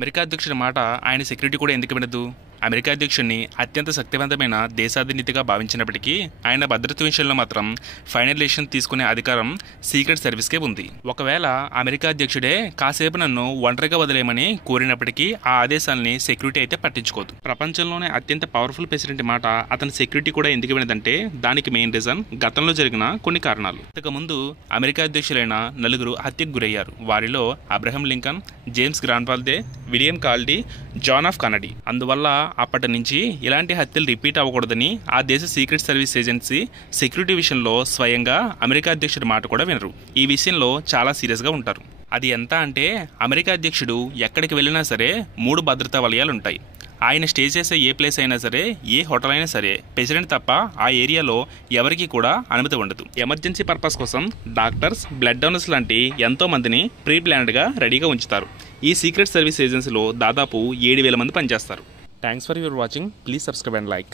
America అధ్యక్షుడి మాట ఆయన సెక్యూరిటీ కూడా ఎందుకు వినదు? అమెరికా అధ్యక్షుడిని అత్యంత శక్తివంతమైన దేశాధినేతగా భావించినప్పటికీ ఆయన భద్రత విషయంలో మాత్రం ఫైనల్ డెసిషన్ తీసుకునే అధికారం సీక్రెట్ సర్వీస్కే ఉంది. ఒకవేళ అమెరికా అధ్యక్షుడే కాసేపు నన్ను ఒంటరిగా వదిలేయమని కోరినప్పటికీ ఆ ఆదేశాలని సెక్యూరిటీ అయితే పట్టించుకోదు. ప్రపంచంలోనే అత్యంత పవర్ఫుల్ ప్రెసిడెంట్ మాట అతని సెక్యూరిటీ కూడా ఎందుకు వినదంటే దానికి మెయిన్ రీజన్ గతంలో జరిగిన కొన్ని కారణాలు. ఇంతకుముందు అమెరికా అధ్యక్షులైన నలుగురు హత్యకు గురయ్యారు. వారిలో అబ్రహం లింకన్, జేమ్స్ గ్రాన్వాల్దే, విలియం కాల్డీ, జాన్ ఆఫ్ కెనడీ. అందువల్ల అప్పటి నుంచి ఇలాంటి హత్యలు రిపీట్ అవ్వకూడదని ఆ దేశ సీక్రెట్ సర్వీస్ ఏజెన్సీ సెక్యూరిటీ విషయంలో స్వయంగా అమెరికా అధ్యక్షుడి మాట కూడా వినరు. ఈ విషయంలో చాలా సీరియస్గా ఉంటారు. అది ఎంత అంటే అమెరికా అధ్యక్షుడు ఎక్కడికి వెళ్ళినా సరే 3 భద్రతా వలయాలు ఉంటాయి. ఆయన స్టే చేసే ఏ ప్లేస్ అయినా సరే, ఏ హోటల్ అయినా సరే ప్రెసిడెంట్ తప్ప ఆ ఏరియాలో ఎవరికి కూడా అనుమతి ఉండదు. ఎమర్జెన్సీ పర్పస్ కోసం డాక్టర్స్, బ్లడ్ డోనర్స్ లాంటి ఎంతో మందిని ప్రీ ప్లాన్డ్గా రెడీగా ఉంచుతారు. ఈ సీక్రెట్ సర్వీస్ ఏజెన్సీలో దాదాపు 7,000 మంది పనిచేస్తారు. Thanks for your watching. Please subscribe and like.